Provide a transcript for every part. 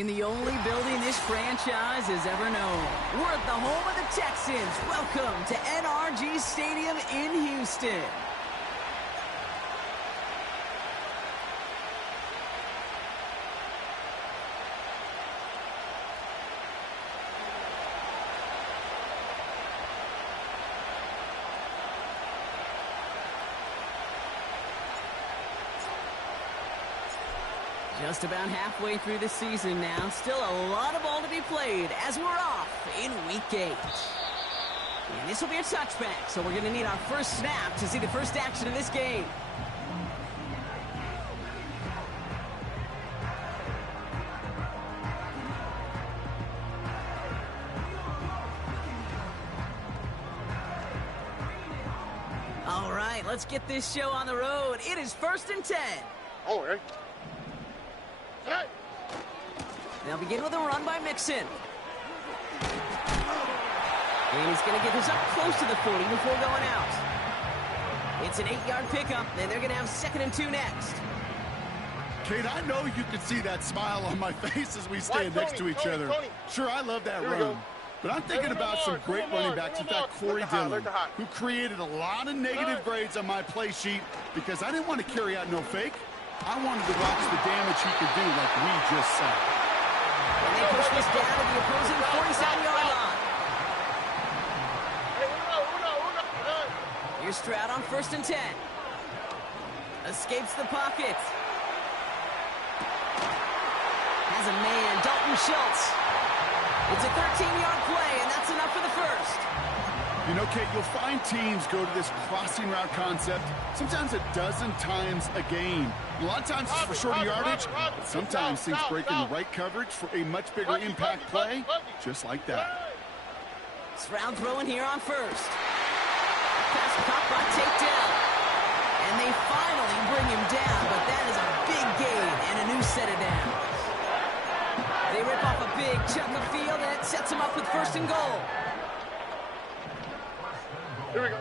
In the only building this franchise has ever known. We're at the home of the Texans. Welcome to NRG Stadium in Houston. Just about halfway through the season now. Still a lot of ball to be played as we're off in Week 8. And this will be a touchback, so we're going to need our first snap to see the first action of this game. All right, let's get this show on the road. It is 1st and 10. All right. They'll begin with a run by Mixon. And he's going to get this up close to the 40 before going out. It's an 8-yard pickup, and they're going to have 2nd and 2 next. Kate, I know you can see that smile on my face as we stand next to each other. Sure, I love that run. But I'm thinking about some great running backs. In fact, Corey Dillon, who created a lot of negative grades on my play sheet because I didn't want to carry out no fake. I wanted to watch the damage he could do like we just saw. And they push this down to the opposing 47-yard line. Here's Stroud on 1st and 10. Escapes the pocket. Has a man, Dalton Schultz. It's a 13-yard play, and that's enough for the first. You know, Kate, you'll find teams go to this crossing route concept sometimes a dozen times a game. A lot of times it's for shorter yardage, but sometimes things break in the right coverage for a much bigger impact play, just like that. Stroud throwing here on 1st. Pass caught by takedown. And they finally bring him down, but that is a big gain and a new set of downs. They rip off a big chunk of field, and it sets him up with 1st and goal. Here we go.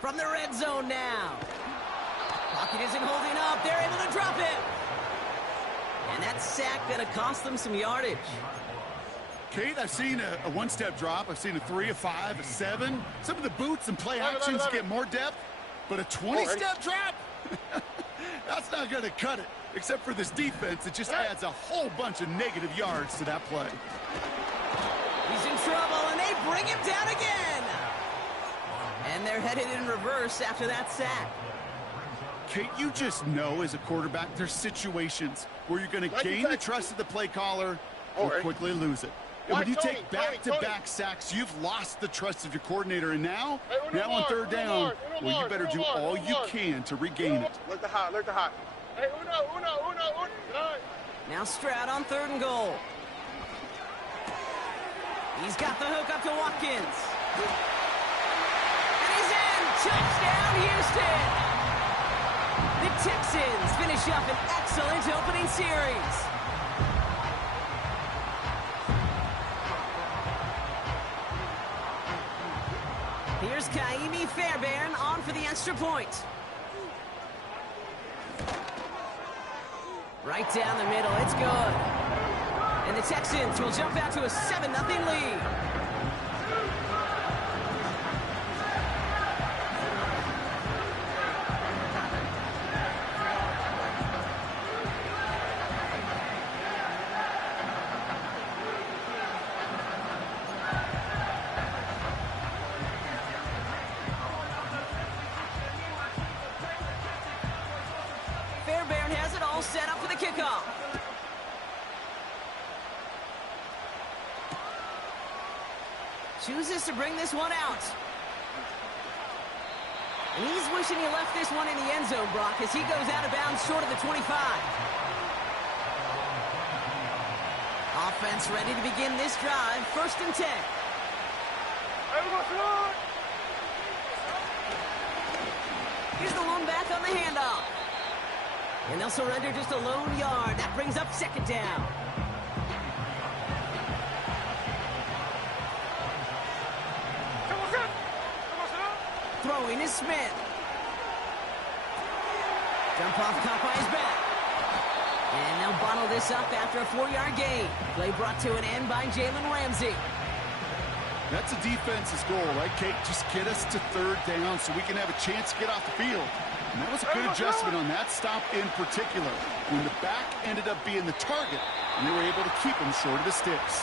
From the red zone now. Pocket isn't holding up. They're able to drop it. And that sack going to cost them some yardage. Kate, I've seen a one-step drop. I've seen a 3, a 5, a 7. Some of the boots and play actions get more depth. But a 20-step drop? That's not going to cut it. Except for this defense, it just adds a whole bunch of negative yards to that play. He's in trouble, and they bring him down again. And they're headed in reverse after that sack. Kate, you just know as a quarterback, there's situations where you're going to gain the trust of the play caller or quickly lose it. And when you take back-to-back sacks, you've lost the trust of your coordinator. And now on 3rd down, well, you better do all you can to regain it. Look the hot, look the hot. Hey, uno. Now Stroud on 3rd and goal. He's got the hook up to Watkins. And he's in! Touchdown, Houston! The Texans finish up an excellent opening series. Here's Kaimi Fairbairn on for the extra point. Right down the middle, it's good. And the Texans will jump out to a 7-0 lead. Fairbairn has it all set up for the kickoff. Chooses to bring this one out. And he's wishing he left this one in the end zone, Brock, as he goes out of bounds short of the 25. Offense ready to begin this drive. 1st and 10. Here's the lone back on the handoff. And they'll surrender just a lone yard. That brings up 2nd down. throwing is Smith. Jump off caught by his back. And they'll bottle this up after a 4-yard gain. Play brought to an end by Jalen Ramsey. That's a defense's goal, right, Kate? Just get us to third down so we can have a chance to get off the field. And that was a good adjustment on that stop in particular. When the back ended up being the target, and they were able to keep him short of the sticks.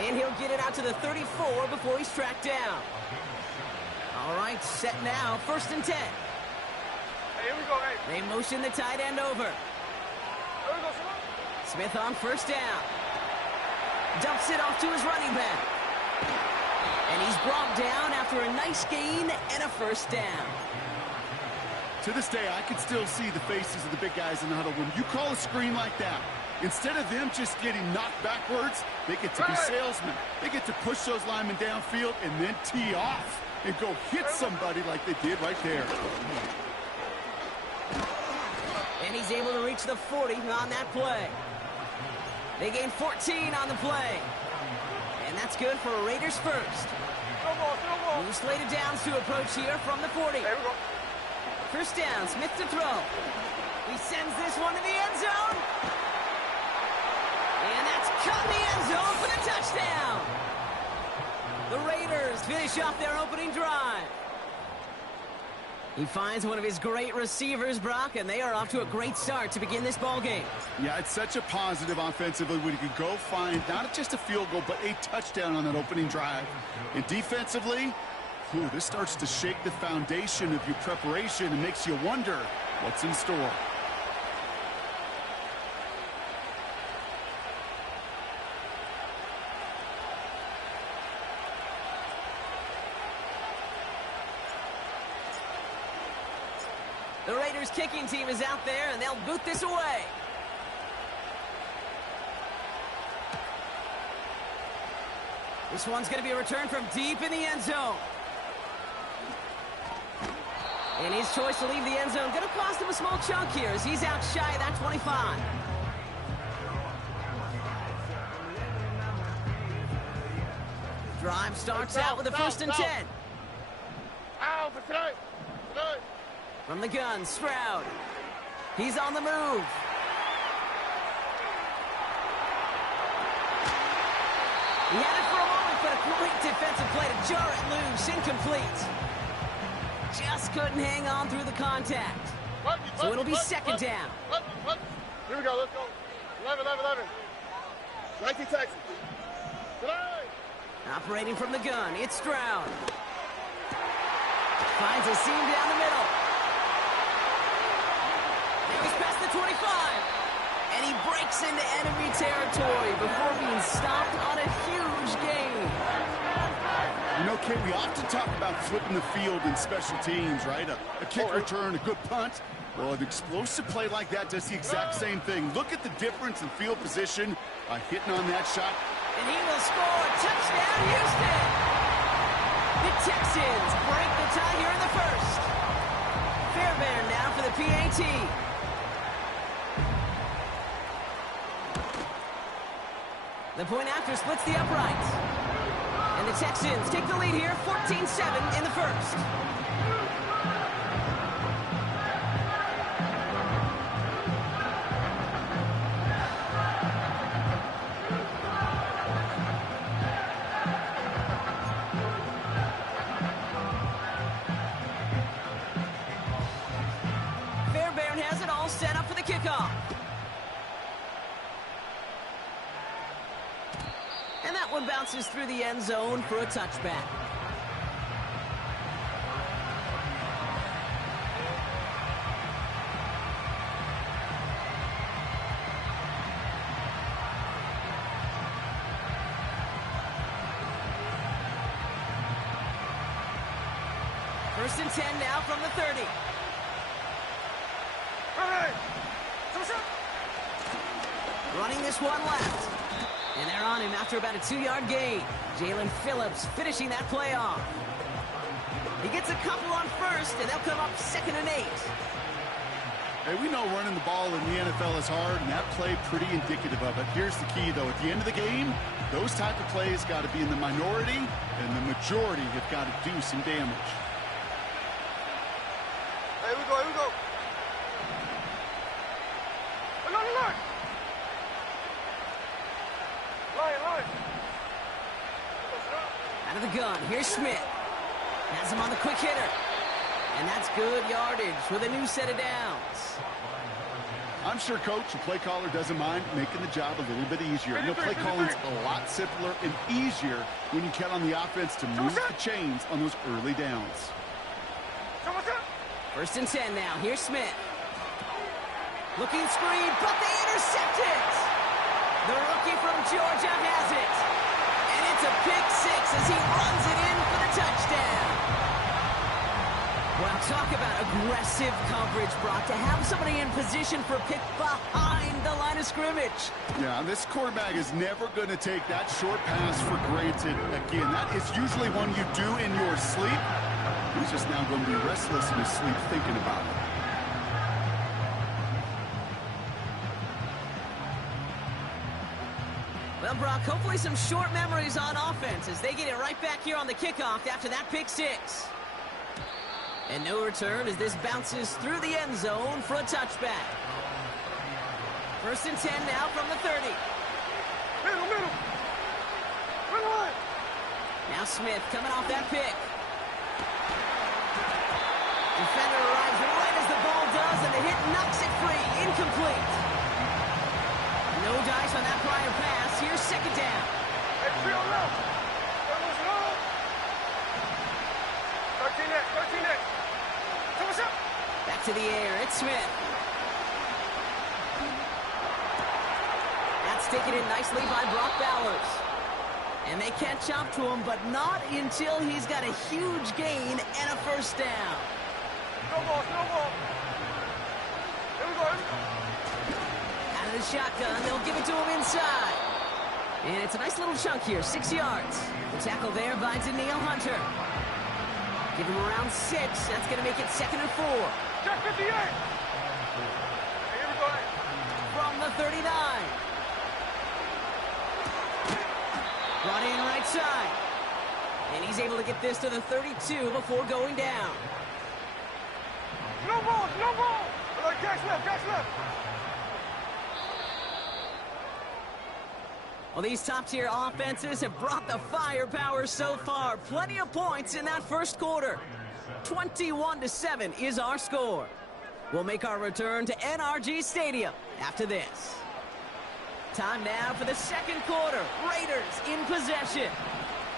And he'll get it out to the 34 before he's tracked down. All right, set now, 1st and 10. Hey, here we go, hey. They motion the tight end over. Here we go, Smith on 1st down. Dumps it off to his running back. And he's brought down after a nice gain and a 1st down. To this day, I can still see the faces of the big guys in the huddle. When you call a screen like that, instead of them just getting knocked backwards, they get to be salesmen. They get to push those linemen downfield and then tee off and go hit somebody like they did right there. And he's able to reach the 40 on that play. They gain 14 on the play. And that's good for a Raiders 1st. New slated downs to approach here from the 40. 1st down, Smith to throw. He sends this one to the end zone. And that's caught in the end zone for the touchdown. The Raiders finish off their opening drive. He finds one of his great receivers, Brock, and they are off to a great start to begin this ball game. Yeah, it's such a positive offensively when you can go find not just a field goal, but a touchdown on that opening drive. And defensively, this starts to shake the foundation of your preparation and makes you wonder what's in store. The Raiders kicking team is out there, and they'll boot this away. This one's going to be a return from deep in the end zone. And his choice to leave the end zone going to cost him a small chunk here as he's out shy of that 25. Drive starts out with a 1st and 10. Ow, for tonight. From the gun, Stroud. He's on the move. He had it for a moment, but a great defensive play to jar it loose. Incomplete. Just couldn't hang on through the contact. So it'll be 2nd down. Here we go, let's go. 11. 19 Texas. Operating from the gun, it's Stroud. Finds a seam down the middle. Now he's past the 25. And he breaks into enemy territory before being stopped on a huge gain. You know, Kate, we often talk about flipping the field in special teams, right? A kick return, a good punt. Well, an explosive play like that does the exact same thing. Look at the difference in field position by hitting on that shot. And he will score. Touchdown, Houston! The Texans break the tie here in the 1st. Fairbairn now for the PAT. The point after splits the uprights. And the Texans take the lead here, 14-7 in the 1st. Fairbairn has it all set up for the kickoff. And that one bounces through the end zone for a touchback. First and 10 now from the 30. Running this one left. And they're on him after about a 2-yard gain. Jalen Phillips finishing that play off. He gets a couple on 1st, and they'll come up 2nd and 8. Hey, we know running the ball in the NFL is hard, and that play pretty indicative of it. Here's the key, though. At the end of the game, those type of plays got to be in the minority, and the majority have got to do some damage. Out of the gun, here's Smith. Has him on the quick hitter. And that's good yardage with a new set of downs. I'm sure coach, the play caller, doesn't mind making the job a little bit easier. You know, play calling's a lot simpler and easier when you count on the offense to move the chains on those early downs. 1st and 10 now. Here's Smith. Looking screen, but they intercept it. The rookie from Georgia has it. And it's a pick six as he runs it in for the touchdown. Well, talk about aggressive coverage, Brock, to have somebody in position for a pick behind the line of scrimmage. Yeah, this quarterback is never going to take that short pass for granted. Again, that is usually one you do in your sleep. He's just now going to be restless in his sleep thinking about it. Well, Brock, hopefully some short memories on offense as they get it right back here on the kickoff after that pick six. And no return as this bounces through the end zone for a touchback. 1st and 10 now from the 30. Middle. Now Smith coming off that pick. Defender arrives right as the ball does, and the hit knocks it free. Incomplete. No dice on that prior pass. Here's 2nd down. Hey, 3 on left. 13 next. Back to the air. It's Smith. That's taken in nicely by Brock Bowers. And they catch up to him, but not until he's got a huge gain and a 1st down. No ball. Here we go. Out of the shotgun, they'll give it to him inside. And it's a nice little chunk here, 6 yards. The tackle there by Daniil Hunter. Give him around 6. That's going to make it 2nd and 4. Check 58. Here we go. From the 39. Brought in right side. And he's able to get this to the 32 before going down. No ball. Catch left. Well, these top-tier offenses have brought the firepower so far. Plenty of points in that 1st quarter. 21-7 is our score. We'll make our return to NRG Stadium after this. Time now for the 2nd quarter. Raiders in possession.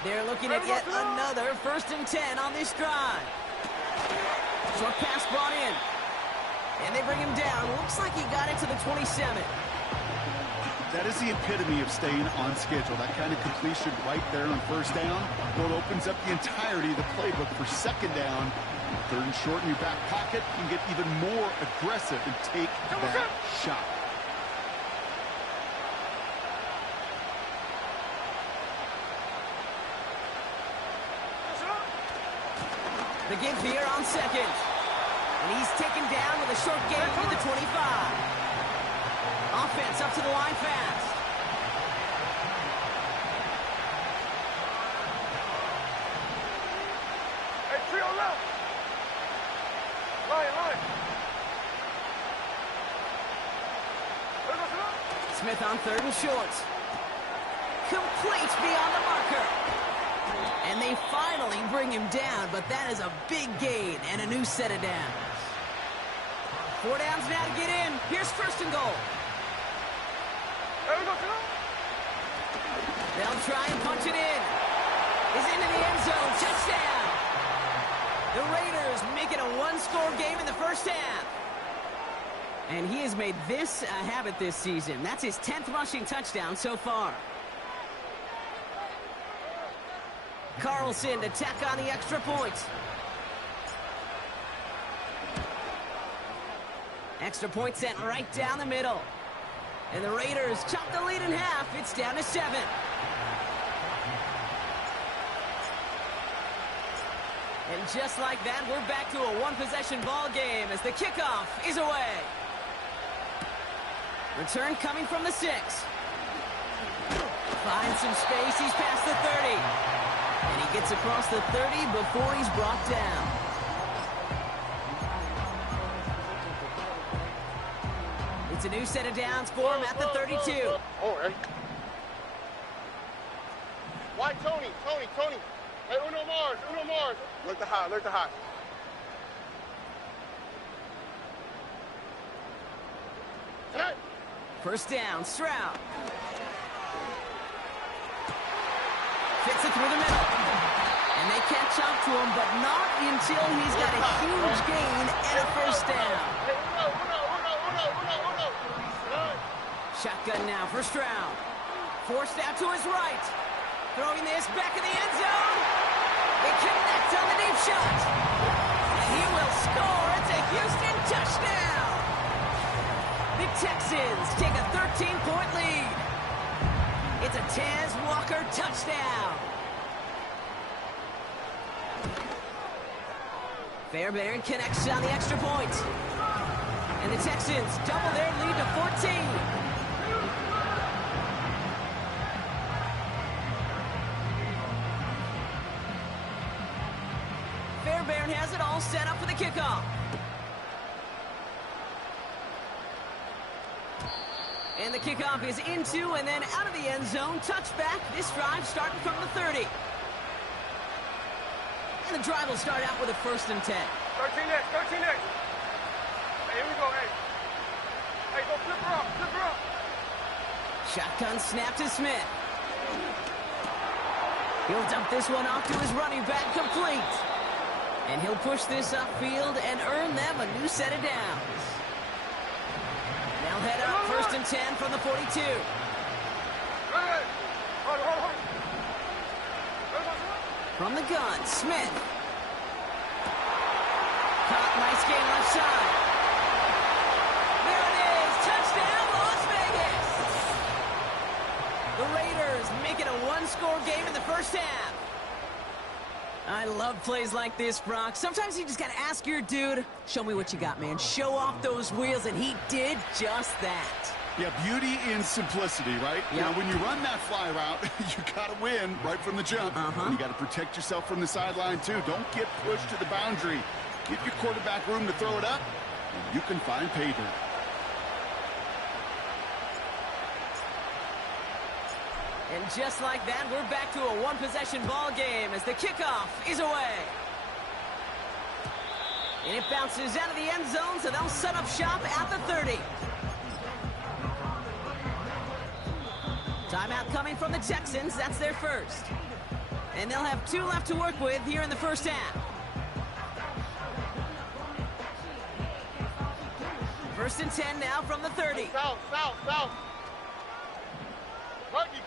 They're looking at yet another 1st and 10 on this drive. Short pass brought in. And they bring him down. Looks like he got it to the 27. That is the epitome of staying on schedule. That kind of completion right there on 1st down. Well, it opens up the entirety of the playbook for 2nd down. 3rd and short in your back pocket. You can get even more aggressive and take that shot. The give here on 2nd. And he's taken down with a short gain to the 25. Offense up to the line fast. Hey, 3 on left. Line. Smith on 3rd and short. Complete beyond the marker. And they finally bring him down, but that is a big gain and a new set of downs. 4 downs now to get in. Here's 1st and goal. They'll try and punch it in. He's into the end zone. Touchdown. The Raiders make it a 1-score game in the 1st half. And he has made this a habit this season. That's his 10th rushing touchdown so far. Carlson to tack on the extra point. Extra point sent right down the middle. And the Raiders chop the lead in half. It's down to 7. And just like that, we're back to a one-possession ball game as the kickoff is away. Return coming from the 6. Finds some space. He's past the 30. And he gets across the 30 before he's brought down. It's a new set of downs for him at the 32. Oh, hey. Why Tony? Hey, Uno Mars. Look to high. Hey. First down, Stroud. Fits it through the middle. And they catch up to him, but not until he's got a huge gain and a first down. Shotgun now for Stroud. Forced out to his right. Throwing this back in the end zone. They connect on the deep shot. And he will score. It's a Houston touchdown. The Texans take a 13-point lead. It's a Taz Walker touchdown. Fairbairn connects on the extra point. And the Texans double their lead to 14. Fairbairn has it all set up for the kickoff. And the kickoff is into and then out of the end zone. Touchback. This drive starting from the 30. And the drive will start out with a 1st and 10. 13 next. Hey, here we go, hey. Hey, go flip her up. Shotgun snap to Smith. He'll dump this one off to his running back, complete. And he'll push this upfield and earn them a new set of downs. They'll head up 1st and 10 from the 42. From the gun, Smith. Caught, nice game left side. There it is, touchdown Las Vegas. The Raiders make it a one-score game in the first half. I love plays like this, Brock. Sometimes you just got to ask your dude, show me what you got, man. Show off those wheels, and he did just that. Yeah, beauty in simplicity, right? Yep. Now, when you run that fly route, you got to win right from the jump. And you got to protect yourself from the sideline, too. Don't get pushed to the boundary. Give your quarterback room to throw it up, and you can find pay dirt. And just like that, we're back to a one-possession ball game as the kickoff is away. And it bounces out of the end zone, so they'll set up shop at the 30. Timeout coming from the Texans. That's their first. And they'll have 2 left to work with here in the first half. 1st and 10 now from the 30. South. Buggy.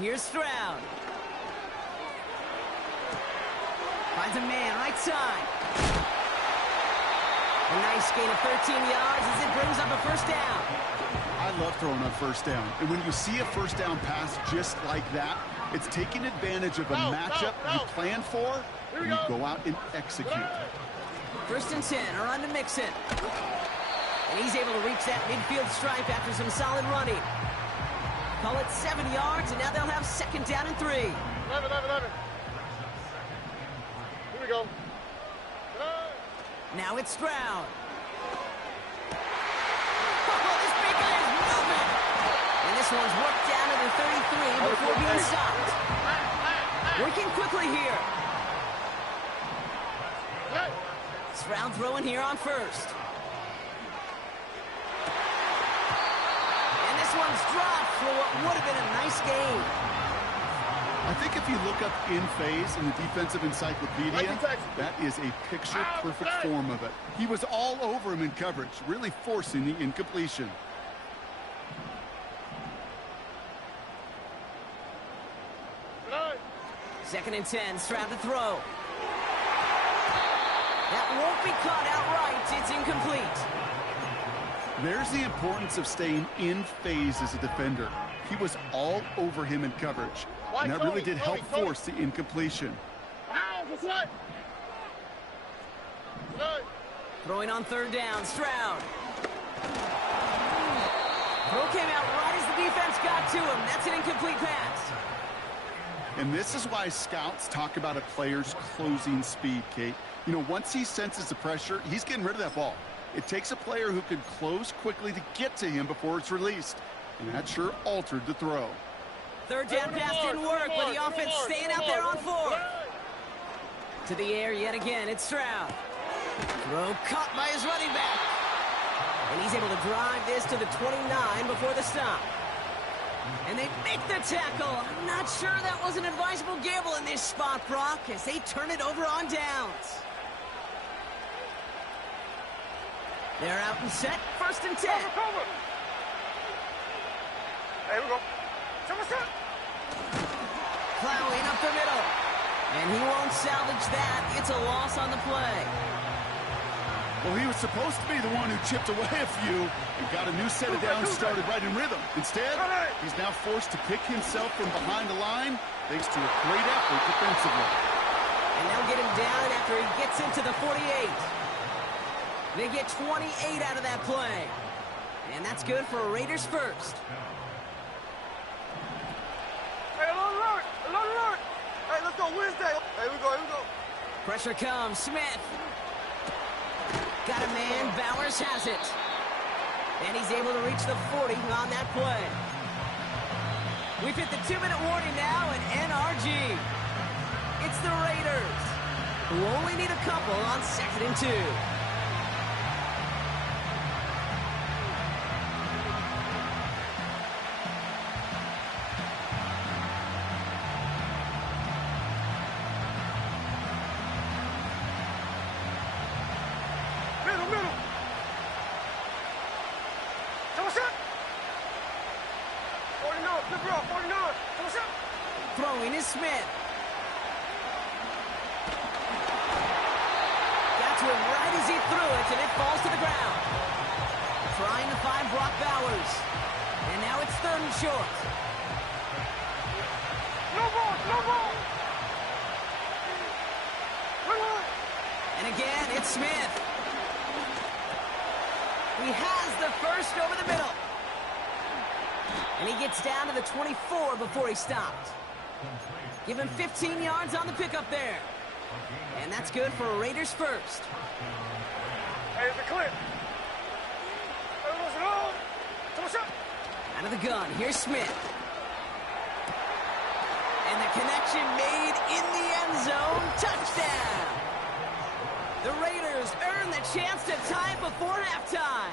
Here's Stroud. Finds a man right side. A nice gain of 13 yards as it brings up a first down. I love throwing on first down. And when you see a first down pass just like that, it's taking advantage of a matchup you plan for, and you go out and execute. 1st and 10 are on to Mixon. And he's able to reach that midfield stripe after some solid running. Call it 7 yards, and now they'll have 2nd down and 3. 11. Here we go. Now it's Stroud. Oh, this big guy is moving. And this one's worked down to the 33 before being stopped. Working quickly here. Stroud throwing here on 1st. And this one's dropped for what would have been a nice game. I think if you look up in phase in the defensive encyclopedia, that is a picture-perfect form of it. He was all over him in coverage, really forcing the incompletion. Second and 10, Stroud to throw. That won't be caught outright. It's incomplete. There's the importance of staying in phase as a defender. He was all over him in coverage, and that really did help force the incompletion. Throwing on 3rd down, Stroud. Throw came out right as the defense got to him. That's an incomplete pass. And this is why scouts talk about a player's closing speed, Kate. You know, once he senses the pressure, he's getting rid of that ball. It takes a player who can close quickly to get to him before it's released. And that sure altered the throw. Third down pass didn't work, but the offense staying out there on 4. To the air yet again, it's Stroud. Throw caught by his running back. And he's able to drive this to the 29 before the stop. And they make the tackle. I'm not sure that was an advisable gamble in this spot, Brock, as they turn it over on downs. They're out and set, 1st and 10. Cover. Here we go. Plowing up the middle. And he won't salvage that. It's a loss on the play. Well, he was supposed to be the one who chipped away a few and got a new set of downs started right in rhythm. Instead, he's now forced to pick himself from behind the line thanks to a great effort defensively. And they'll get him down after he gets into the 48. They get 28 out of that play. And that's good for Raiders first. Hey, alert! Hey, let's go Wednesday. Here we go. Pressure comes, Smith. Got a man, Bowers has it. And he's able to reach the 40 on that play. We've hit the 2-minute warning now at NRG. It's the Raiders, who only need a couple on 2nd and 2. Throwing is Smith. Got to him right as he threw it, and it falls to the ground. Trying to find Brock Bowers. And now it's 3rd and short. No ball. And again, it's Smith. He has the first over the middle. And he gets down to the 24 before he stopped. Give him 15 yards on the pickup there. And that's good for Raiders first. Hey, it's a clip. Out of the gun, here's Smith. And the connection made in the end zone. Touchdown! The Raiders earn the chance to tie it before halftime.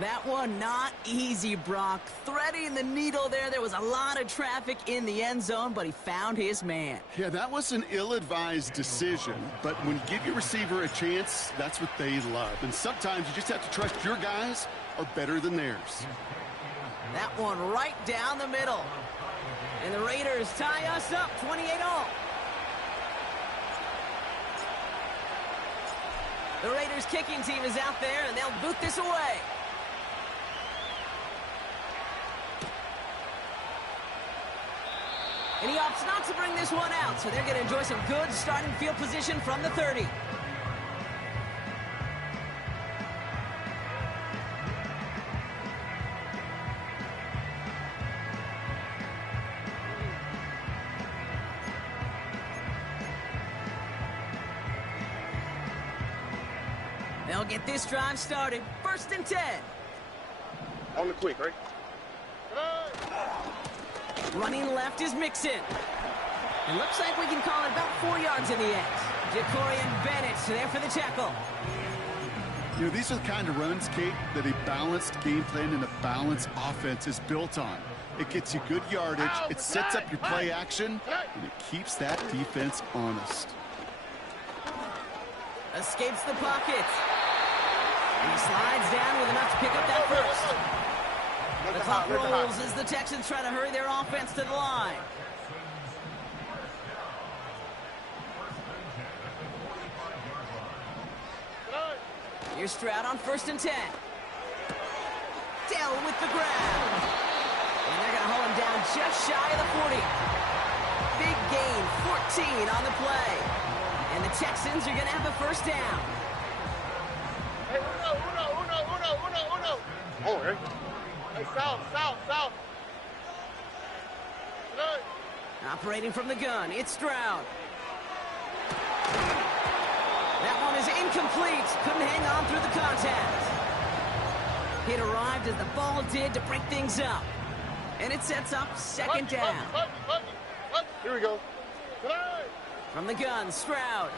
That one not easy, Brock. Threading the needle there. There was a lot of traffic in the end zone, but he found his man. Yeah, that was an ill-advised decision, but when you give your receiver a chance, that's what they love. And sometimes you just have to trust your guys are better than theirs. That one right down the middle. And the Raiders tie us up 28-all. The Raiders kicking team is out there, and they'll boot this away. And he opts not to bring this one out, so they're going to enjoy some good starting field position from the 30. They'll get this drive started. 1st and 10. On the quick, right? Running left is Mixon. It looks like we can call it about 4 yards in the end. Jacorian Bennett there for the tackle. You know, these are the kind of runs, Kate, that a balanced game plan and a balanced offense is built on. It gets you good yardage, it sets up your play action, and it keeps that defense honest. Escapes the pocket. And he slides down with enough to pick up that first. The clock rolls as the Texans try to hurry their offense to the line. Here's Stroud on 1st and 10. Dell with the grab. And they're going to hold him down just shy of the 40. Big gain, 14 on the play. And the Texans are going to have a first down. Hey, uno. Oh, hey. Hey, south. Operating from the gun, it's Stroud. That one is incomplete. Couldn't hang on through the contact. It arrived as the ball did to break things up. And it sets up second down. Here we go. From the gun, Stroud.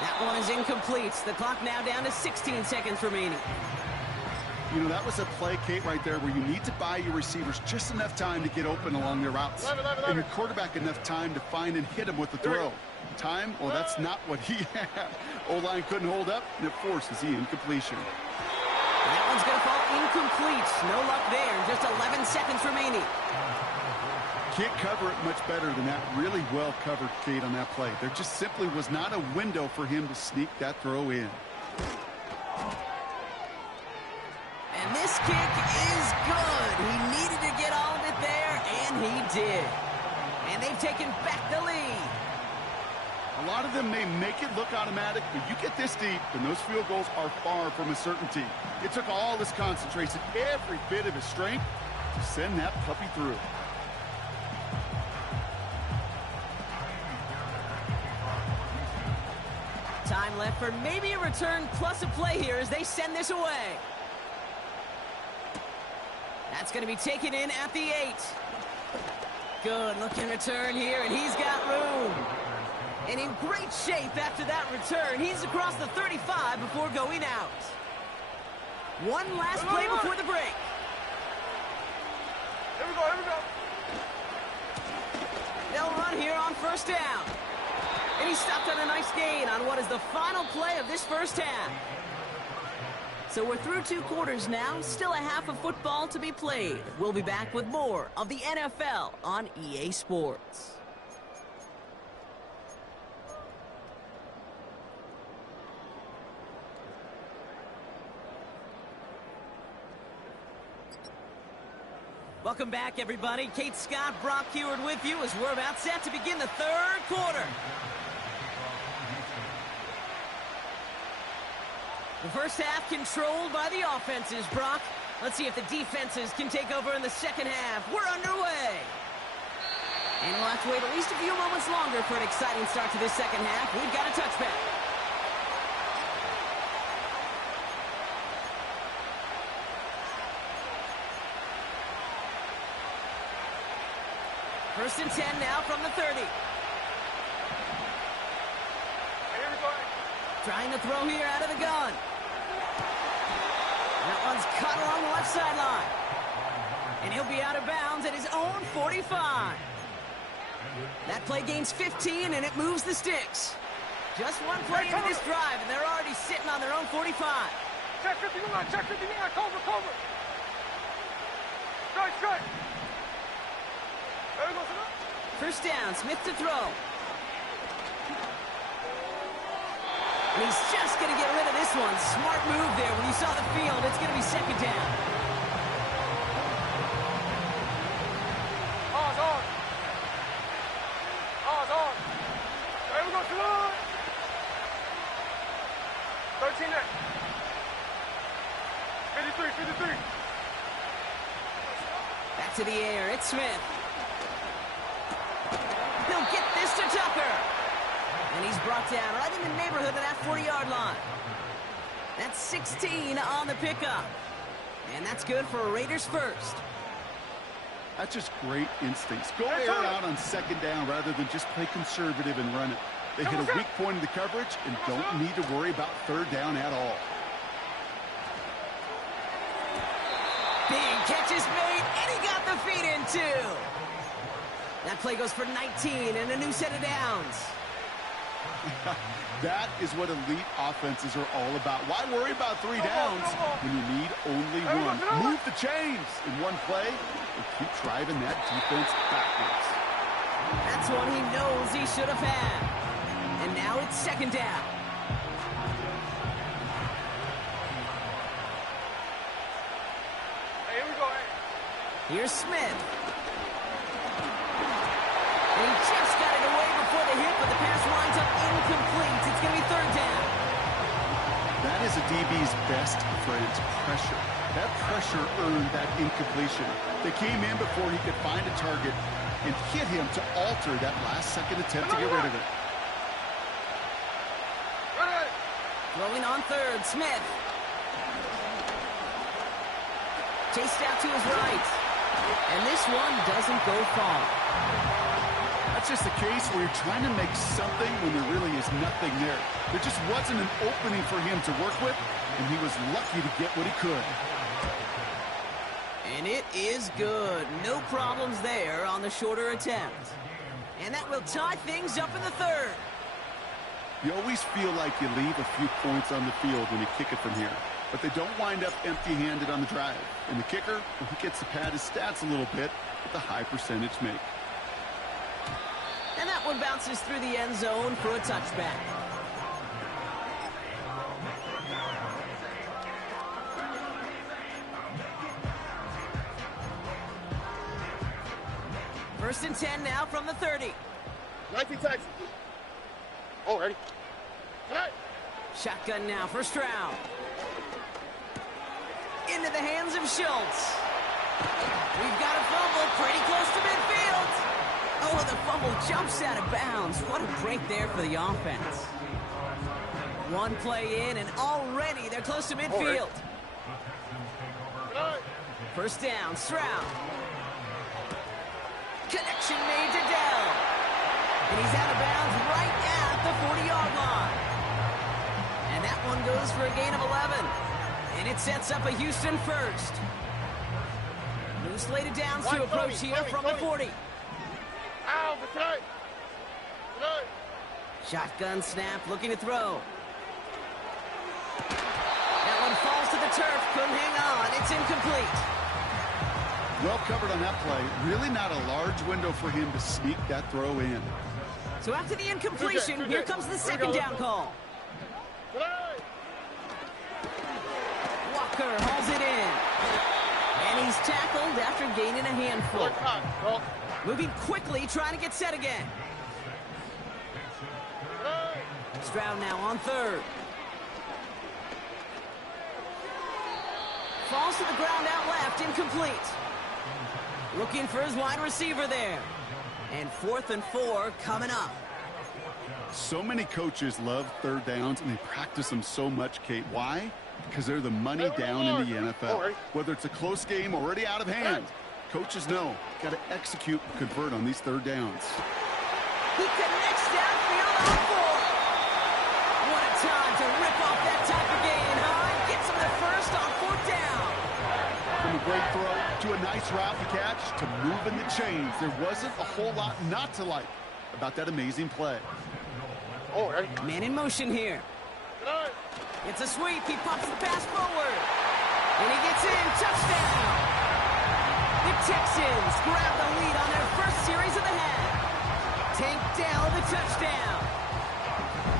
That one is incomplete. The clock now down to 16 seconds remaining. You know, that was a play, Kate, right there where you need to buy your receivers just enough time to get open along their routes. And your quarterback enough time to find and hit him with the throw. Time? Well, that's not what he had. O-line couldn't hold up, and it forces the incompletion. That one's going to fall incomplete. No luck there. Just 11 seconds remaining. Can't cover it much better than that. Really well covered, Kate, on that play. There just simply was not a window for him to sneak that throw in. And this kick is good. He needed to get all of it there, and he did. And they've taken back the lead. A lot of them may make it look automatic, but you get this deep, and those field goals are far from a certainty. It took all his concentration, every bit of his strength, to send that puppy through. Time left for maybe a return plus a play here as they send this away. That's going to be taken in at the 8. Good looking return here, and he's got room. And in great shape after that return. He's across the 35 before going out. One last play before the break. Here we go, here we go. They'll run here on first down. And he stopped on a nice gain on what is the final play of this first half. So we're through 2 quarters now, still a half of football to be played. We'll be back with more of the NFL on EA Sports. Welcome back, everybody. Kate Scott, Brock Heward with you as we're about set to begin the 3rd quarter. The first half controlled by the offenses, Brock. Let's see if the defenses can take over in the second half. We're underway. And we'll have to wait at least a few moments longer for an exciting start to this second half. We've got a touchback. First and 10 now from the 30. Here we go. Trying to throw here out of the gun. That one's cut along the left sideline. And he'll be out of bounds at his own 45. That play gains 15, and it moves the sticks. Just one play into this drive, and they're already sitting on their own 45. Check 51, check 51, cover, cover. Strike, strike. There we go, First down, Smith to throw. And he's just going to get rid of this one. Smart move there. When you saw the field, it's going to be second down. Pause, on. Pause, on. There we go, Salon. 13 next. 53, 53. Back to the air. It's Smith. He'll get this to Tucker. And he's brought down right in the neighborhood of that 40-yard line. That's 16 on the pickup. And that's good for a Raiders first. That's just great instincts. Go air out on second down rather than just play conservative and run it. They hit a weak point in the coverage and don't need to worry about third down at all. Big catch is made, and he got the feet in too. That play goes for 19 and a new set of downs. That is what elite offenses are all about. Why worry about 3 downs when you need only one? Move the chains in one play and keep driving that defense backwards. That's one he knows he should have had. And now it's second down. Hey, here we go, hey. Here's Smith. And he just got it away before the hit, but the pass winds up incomplete. It's going to be third down. That is a DB's best friend, pressure. That pressure earned that incompletion. They came in before he could find a target and hit him to alter that last-second attempt to get rid of it. Throwing on third, Smith. Chased out to his right. And this one doesn't go far. That's just a case where you're trying to make something when there really is nothing there. There just wasn't an opening for him to work with, and he was lucky to get what he could. And it is good. No problems there on the shorter attempt. And that will tie things up in the third. You always feel like you leave a few points on the field when you kick it from here. But they don't wind up empty-handed on the drive. And the kicker, well, he gets to pad his stats a little bit with a high percentage make. And that one bounces through the end zone for a touchback. First and 10 now from the 30. 19 Texas. Oh, ready? Right. Shotgun now, first round. Into the hands of Schultz. We've got a fumble pretty close to midfield. Oh, the fumble jumps out of bounds. What a break there for the offense. One play in, and already they're close to midfield. Right. First down, Stroud. Connection made to Dell. And he's out of bounds right at the 40-yard line. And that one goes for a gain of 11. And it sets up a Houston first. New slated downs to approach here from the 40. Ow, tonight. Shotgun snap, looking to throw. That one falls to the turf, couldn't hang on. It's incomplete. Well covered on that play. Really not a large window for him to sneak that throw in. So after the incompletion, here comes the second down call. Walker hauls it in. And he's tackled after gaining a handful. Moving quickly, trying to get set again. Stroud now on third. Falls to the ground out left, incomplete. Looking for his wide receiver there. And 4th and 4 coming up. So many coaches love third downs, and they practice them so much, Kate. Why? Because they're the money down in the NFL. Whether it's a close game already out of hand, coaches know got to execute and convert on these third downs. He connects downfield on 4. What a time to rip off that type of gain, huh? Gets him the first on 4th down. From a great throw to a nice route to catch to moving the chains, there wasn't a whole lot not to like about that amazing play. Man in motion here. It's a sweep. He pops the pass forward. And he gets in. Touchdown. The Texans grab the lead on their first series of the half. Tank Dell the touchdown.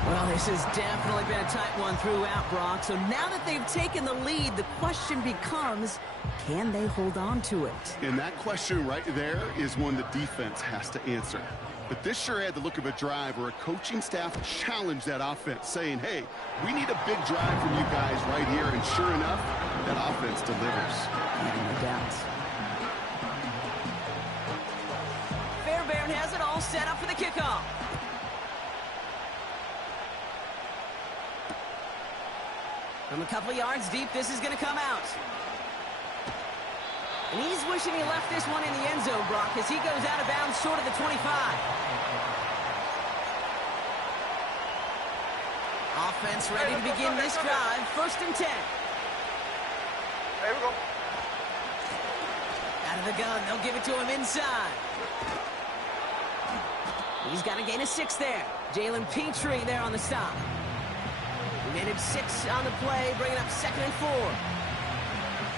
Well, this has definitely been a tight one throughout, Brock. So now that they've taken the lead, the question becomes, can they hold on to it? And that question right there is one the defense has to answer. But this sure had the look of a drive where a coaching staff challenged that offense, saying, hey, we need a big drive from you guys right here. And sure enough, that offense delivers. No doubt. Fairbairn has it all set up for the kickoff. From a couple of yards deep, this is going to come out. And he's wishing he left this one in the end zone, Brock, as he goes out of bounds short of the 25. Offense ready to begin this drive. 1st and 10. There we go. Out of the gun, they'll give it to him inside. He's got a gain of 6 there. Jalen Petrie there on the stop. He managed 6 on the play, bringing up 2nd and 4.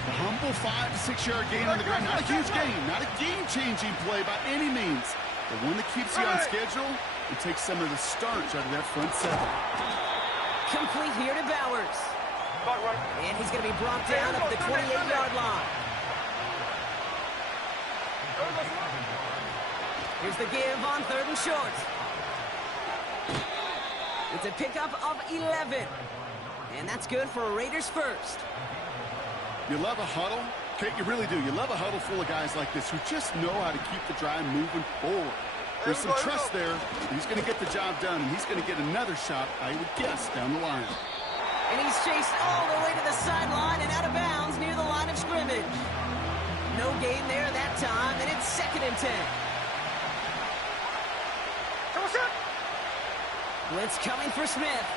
A humble 5 to 6 yard gain on the ground. Not a huge gain, not a game-changing play by any means. But one that keeps you on schedule and takes some of the starch out of that front 7. Complete here to Bowers. And he's going to be brought down at the 28-yard line. Here's the give on 3rd and short. It's a pickup of 11. And that's good for a Raiders first. You love a huddle? Kate, you really do. You love a huddle full of guys like this who just know how to keep the drive moving forward. There's some trust there. He's going to get the job done, and he's going to get another shot, I would guess, down the line. And he's chased all the way to the sideline and out of bounds near the line of scrimmage. No gain there that time, and it's 2nd and 10. Blitz coming for Smith.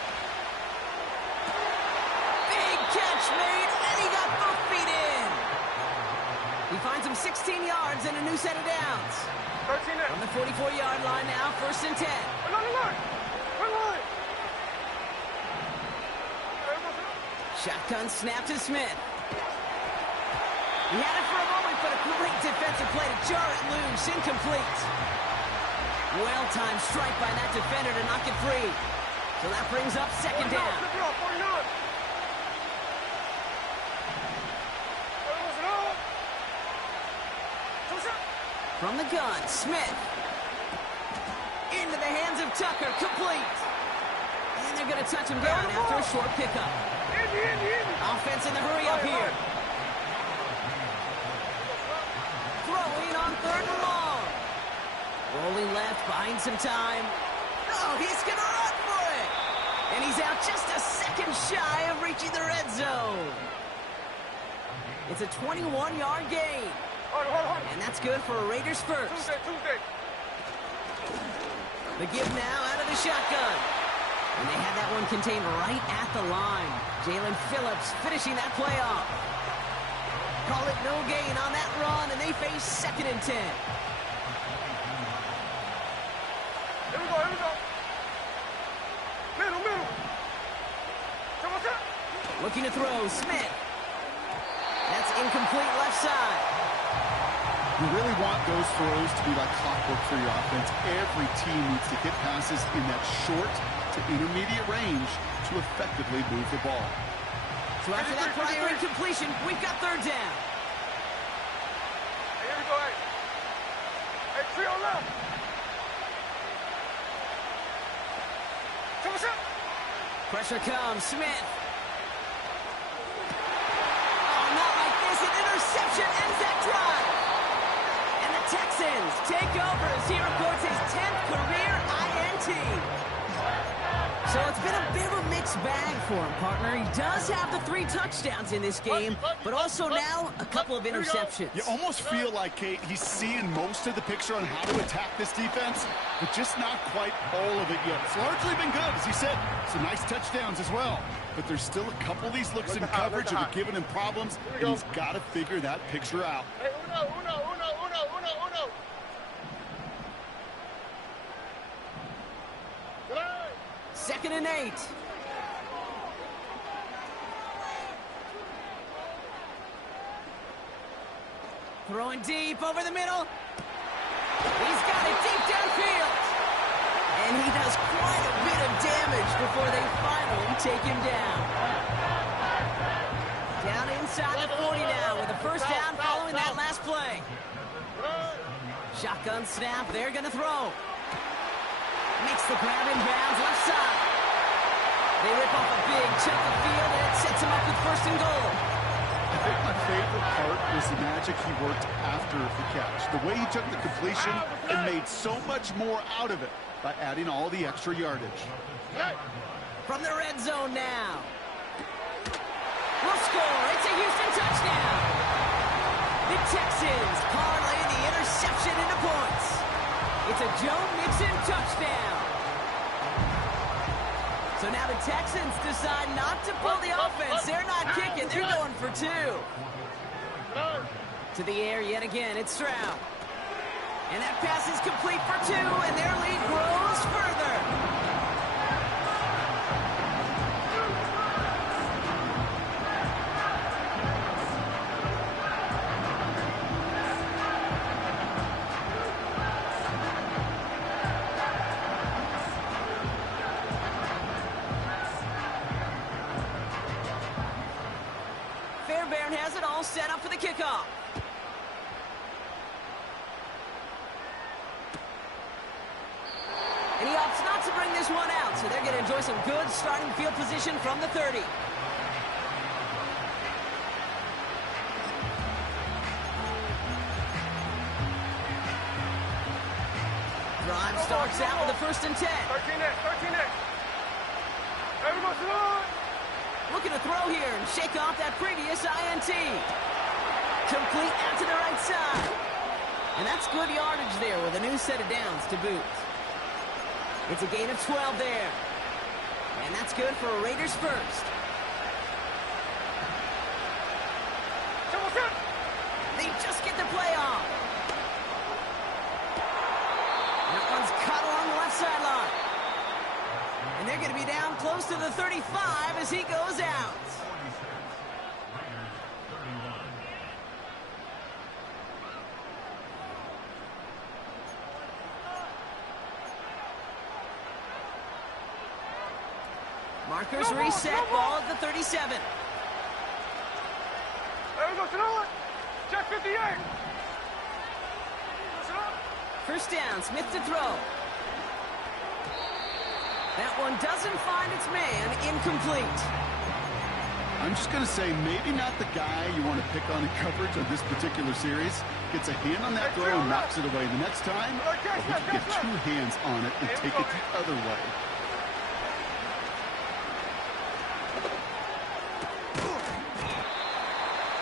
Big catch made, and he got both feet in. He finds him 16 yards and a new set of downs. On the 44-yard line now, 1st and 10. Shotgun snap to Smith. He had it for a moment, but a great defensive play to jar it loose. Incomplete. Well-timed strike by that defender to knock it free. So that brings up 2nd down. From the gun, Smith. Into the hands of Tucker, complete. And they're going to touch him down after a short pickup. Offense in the hurry up here. Throwing on 3rd and long. Rolling left, buying some time. Oh, he's going to run for it. And he's out just a second shy of reaching the red zone. It's a 21-yard gain. And that's good for a Raiders first. The give now out of the shotgun. And they had that one contained right at the line. Jalen Phillips finishing that play off. Call it no gain on that run, and they face 2nd and 10. Here we go. Middle. Looking to throw, Smith. That's incomplete left side. You really want those throws to be like clockwork for your offense. Every team needs to hit passes in that short to intermediate range to effectively move the ball. So after that prior incompletion, we've got 3rd down. Here we go, Hey, trio left. Pressure comes, Smith. Oh, not like this. An interception ends that drive. And the Texans take over as he records his 10th career INT. So it's been a bit of a mixed bag for him, partner. He does have the 3 touchdowns in this game, but also now a couple of interceptions. You almost feel like, Kate, he's seeing most of the picture on how to attack this defense, but just not quite all of it yet. It's largely been good, as he said. Some nice touchdowns as well. But there's still a couple of these looks in coverage that are giving him problems, and he's got to figure that picture out. Hey, uno. 2nd and 8. Throwing deep over the middle. He's got it deep downfield. And he does quite a bit of damage before they finally take him down. Down inside the 40 now with a 1st down following that last play. Shotgun snap, they're going to throw. Makes the grab in bounds, left side. They rip off a big chunk of field, and it sets him up with 1st and goal. I think my favorite part was the magic he worked after the catch. The way he took the completion and made so much more out of it by adding all the extra yardage. From the red zone now. We'll score. It's a Houston touchdown. The Texans parlay the interception into points. It's a Joe Mixon touchdown. So now the Texans decide not to pull the offense. They're not kicking. They're going for 2. To the air yet again. It's Stroud. And that pass is complete for 2, and their lead grows further. Has it all set up for the kickoff. And he opts not to bring this one out, so they're going to enjoy some good starting field position from the 30. starts out with a 1st and 10. 13 next. There we go, Salon. Looking to throw here and shake off that previous INT. Complete out to the right side. And that's good yardage there with a new set of downs to boot. It's a gain of 12 there. And that's good for a Raiders first. They just get the play off. That one's cut along the left sideline. And they're going to be down close to the 35 as he goes out. Markers reset, ball at the 37. There we go, Sonoma. Check 58. First down, Smith to throw. That one doesn't find its man, incomplete. I'm just going to say maybe not the guy you want to pick on in coverage of this particular series. Gets a hand on that throw and knocks it away. The next time, he can get 2 hands on it and take it the other way.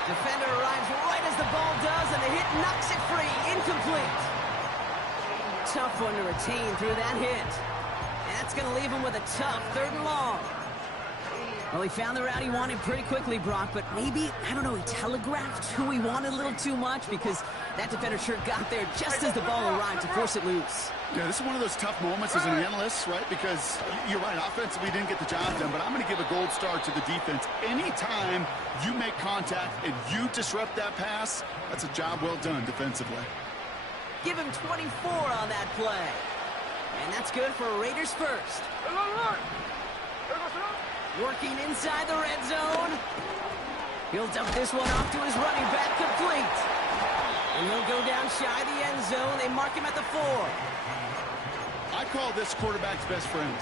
Defender arrives right as the ball does, and the hit knocks it free. Incomplete. Tough one to retain through that hit. And that's going to leave him with a tough 3rd and long. Well, he found the route he wanted pretty quickly, Brock, but maybe, I don't know, he telegraphed who he wanted a little too much because that defender sure got there just as the ball arrived to force it loose. Yeah, this is one of those tough moments as an analyst, right? Because you're right, offensively didn't get the job done, but I'm going to give a gold star to the defense. Anytime you make contact and you disrupt that pass, that's a job well done defensively. Give him 24 on that play. And that's good for Raiders first. Working inside the red zone. He'll dump this one off to his running back, complete. And he'll go down shy of the end zone. They mark him at the 4. I call this quarterback's best friend.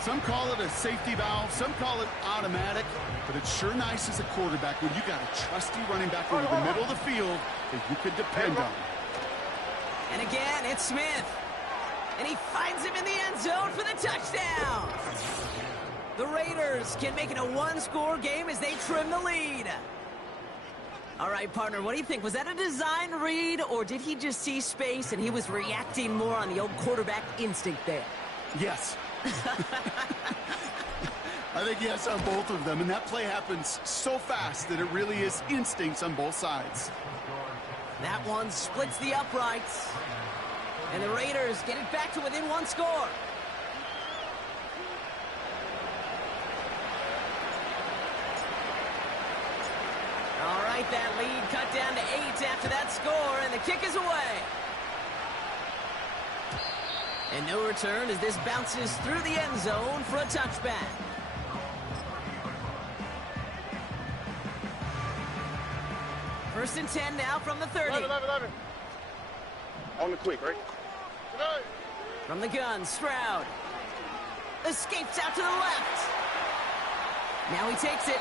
Some call it a safety valve, some call it automatic, but it's sure nice as a quarterback when you got a trusty running back over the middle of the field that you could depend on. And again, it's Smith. And he finds him in the end zone for the touchdown. The Raiders can make it a 1-score game as they trim the lead. All right, partner, what do you think? Was that a design read, or did he just see space and he was reacting more on the old quarterback instinct there? Yes. I think yes on both of them, and that play happens so fast that it really is instincts on both sides. That one splits the uprights. And the Raiders get it back to within 1 score. All right, that lead cut down to 8 after that score, and the kick is away. And no return as this bounces through the end zone for a touchback. First and 10 now from the 30. 11. On the quick, right? From the gun, Stroud. Escapes out to the left. Now he takes it.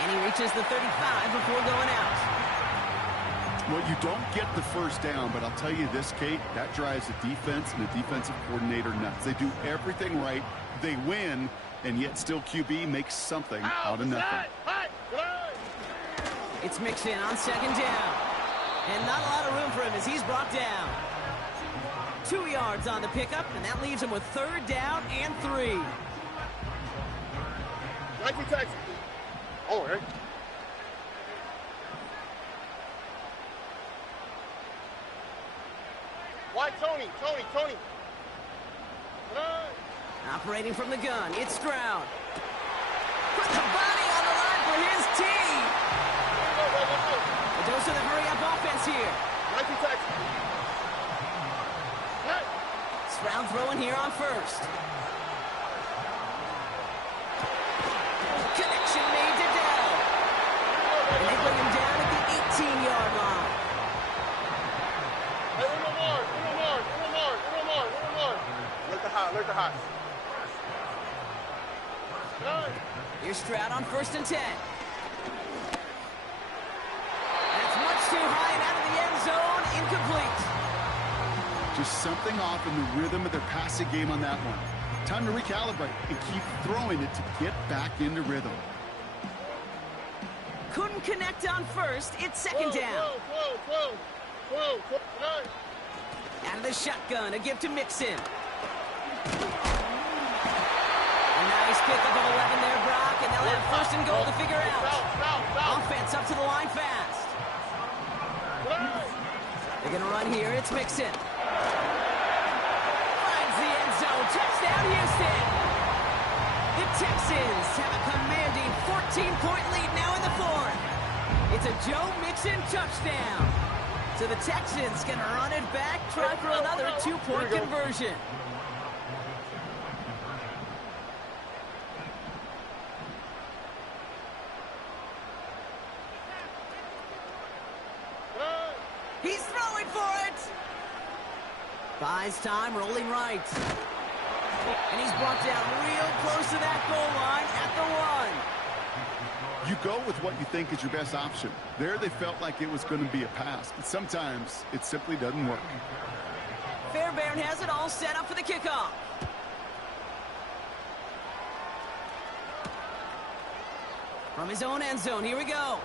And he reaches the 35 before going out. Well, you don't get the first down, but I'll tell you this, Kate, that drives the defense and the defensive coordinator nuts. They do everything right. They win, and yet still QB makes something out of nothing. It's mixed in on 2nd down. And not a lot of room for him as he's brought down. 2 yards on the pickup, and that leaves him with 3rd down and 3. Nike Texas. Oh, right. Why Tony? Operating from the gun, it's Stroud. Put the body on the line for his team. A dose of the hurry-up offense here. Nike Texas. Stroud throwing here on 1st. Connection made to Dell. And they bring him down at the 18-yard line. Hey, Uno more. Alert the hot. Here's Stroud on 1st and 10. That's much too high and out of the end zone. Incomplete. Just something off in the rhythm of their passing game on that one. Time to recalibrate and keep throwing it to get back into rhythm. Couldn't connect on first. It's second down. Out of the shotgun, a give to Mixon. A nice pickup of 11 there, Brock, and they'll have first and goal to figure out. Offense up to the line fast. They're going to run here. It's Mixon. Finds the end zone. Touchdown, Houston. The Texans have a commanding 14-point lead now in the fourth. It's a Joe Mixon touchdown. So the Texans going to run it back, try for another 2-point conversion. He's throwing for it. Buys time, rolling right. And he's brought down real close to that goal line at the 1. You go with what you think is your best option. There they felt like it was going to be a pass, but sometimes it simply doesn't work. Fairbairn has it all set up for the kickoff. From his own end zone, here we go.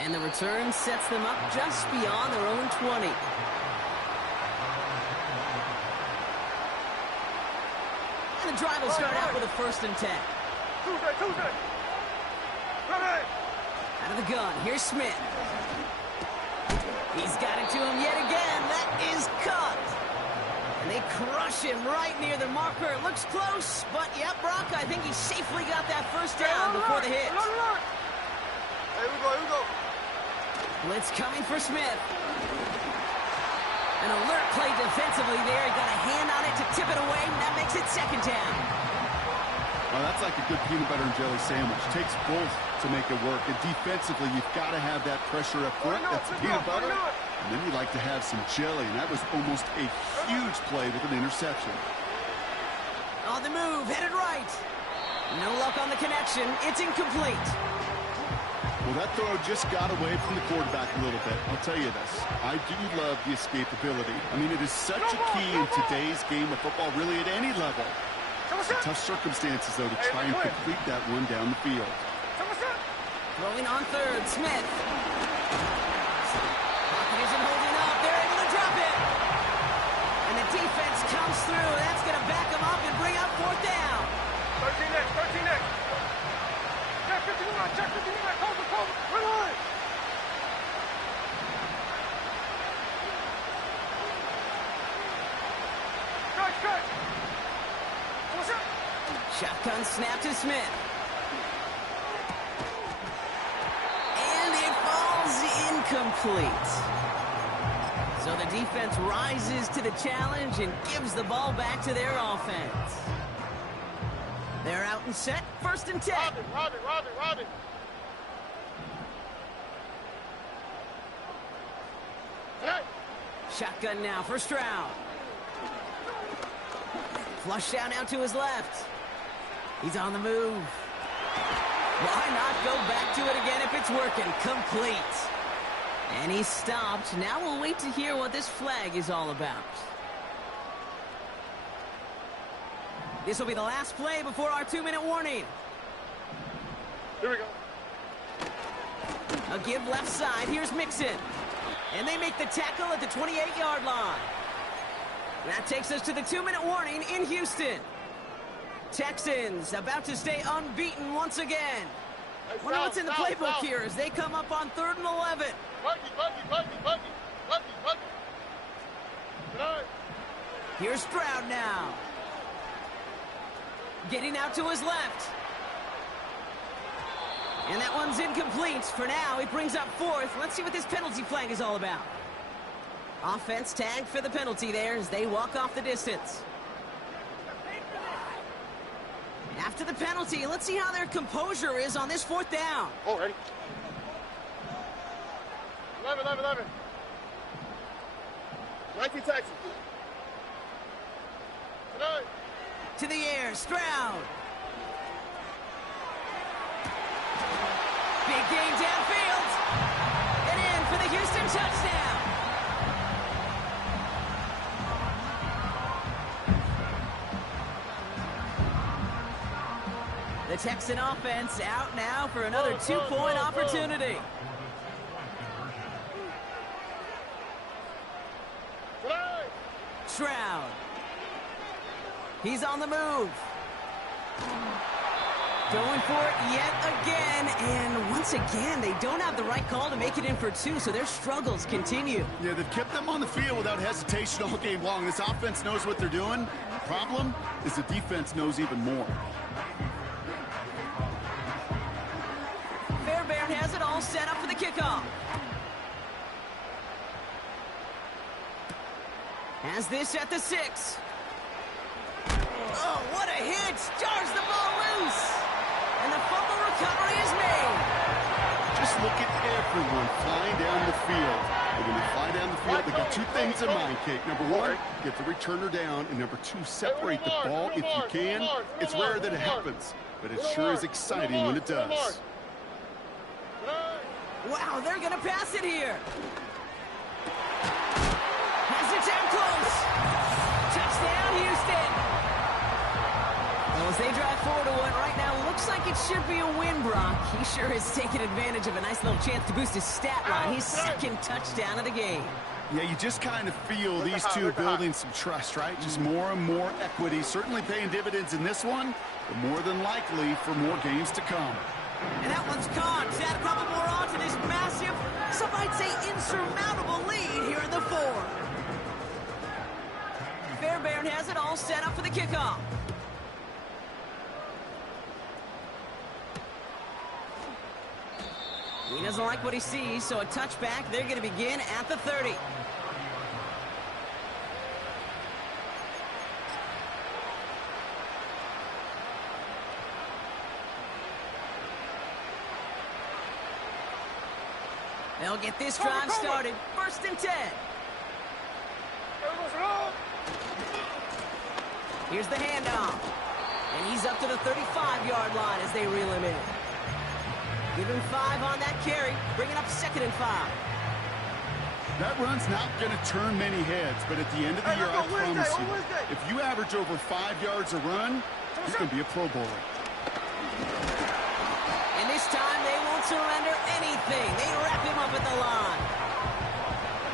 And the return sets them up just beyond their own 20. And the drive will start out with a 1st and 10. Tuesday. Out of the gun, here's Smith. He's got it to him yet again. That is cut. And they crush him right near the marker. Looks close, but yeah, Brock, I think he safely got that first down before the hit. Here we go. Blitz coming for Smith. An alert play defensively there. He got a hand on it to tip it away, and that makes it 2nd down. Well, that's like a good peanut butter and jelly sandwich. Takes both to make it work. And defensively, you've got to have that pressure up front. That's peanut butter. And then you like to have some jelly. And that was almost a huge play with an interception. On the move, headed right. No luck on the connection. It's incomplete. Well, that throw just got away from the quarterback a little bit. I'll tell you this. I do love the escapability. I mean, it is such a key in today's game of football, really at any level. Tough circumstances, though, to try and complete that one down the field. Throwing on 3rd, Smith. Pocket isn't holding up. They're able to drop it. And the defense comes through. That's going to back them up and bring up 4th down. 13 next. Check 59. Cover. Run on. Cut. Shotgun snap to Smith. And it falls incomplete. So the defense rises to the challenge and gives the ball back to their offense. They're out and set. 1st and 10. Robin. Hey. Shotgun now, 1st round. Flush down out to his left. He's on the move. Why not go back to it again if it's working? Complete. And he's stopped. Now we'll wait to hear what this flag is all about. This will be the last play before our 2-minute warning. Here we go. A give left side. Here's Mixon. And they make the tackle at the 28-yard line. That takes us to the 2-minute warning in Houston. Texans about to stay unbeaten once again. Wonder what's in the playbook here as they come up on 3rd and 11. Buggy. Here's Stroud now. Getting out to his left. And that one's incomplete. For now, it brings up 4th. Let's see what this penalty flag is all about. Offense tagged for the penalty there as they walk off the distance. After the penalty, let's see how their composure is on this 4th down. Oh, ready. 11. 19 Texans. Tonight. To the air, Stroud. Big game downfield. And in for the Houston touchdown. Texan offense out now for another two-point opportunity. Stroud. He's on the move. Going for it yet again, and once again, they don't have the right call to make it in for two, so their struggles continue. Yeah, they've kept them on the field without hesitation all game long. This offense knows what they're doing. The problem is the defense knows even more. Fairbairn has it all set up for the kickoff. Has this at the 6. Oh, what a hit! Jars the ball loose! And the fumble recovery is made. Just look at everyone flying down the field. And when they fly down the field, they got two things in mind, Kate. Number one, get the returner down. And number two, separate the ball if you can. It's rare that it happens, but it sure is exciting when it does. Wow, they're going to pass it here. Has it down close. Touchdown, Houston. Well, as they drive forward to what right now looks like it should be a win, Brock. He sure has taken advantage of a nice little chance to boost his stat line. His second touchdown of the game. Yeah, you just kind of feel these two building some trust, right? Just more and more equity. Certainly paying dividends in this one, but more than likely for more games to come. And that one's caught. Add a couple more on to this massive, some might say insurmountable lead here in the 4th. Fairbairn has it all set up for the kickoff. He doesn't like what he sees, so a touchback. They're going to begin at the 30. They'll get this drive started. 1st and 10. Here's the handoff. And he's up to the 35-yard line as they reel him in. Give him 5 on that carry. Bring it up 2nd and 5. That run's not going to turn many heads, but at the end of the year, I promise you, if you average over 5 yards a run, you're going to be a Pro Bowler. And this time, they won't surrender anything. They wrap him up at the line.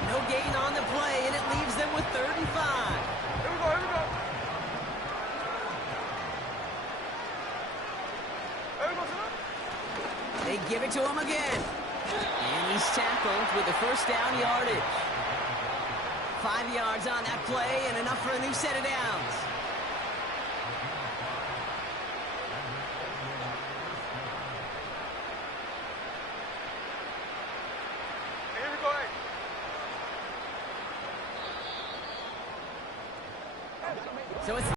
No gain on the play, and it leaves them with 3rd and 5. Here we go, here we go. Here we go, son. They give it to him again. And he's tackled with the 1st down yardage. 5 yards on that play and enough for a new set of downs. Here we go, hey. So it's